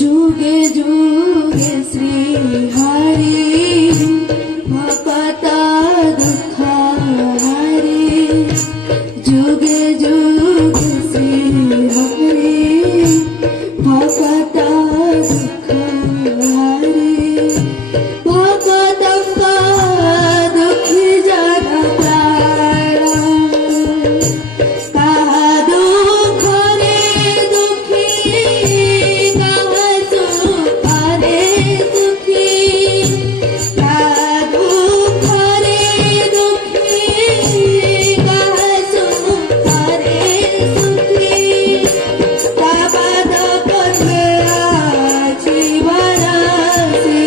जुगे जुगे श्री हरी भक्त दुख हरी जुगे जुगे श्री हरी भक्त दुख हरी भक्त दुखी जन प्राण कहा दुख रे दुखी कहा सुख रे सुखी कहा दुख रे दुखी कहा सुख रे सुखी काबाद पद्मे आची वरासी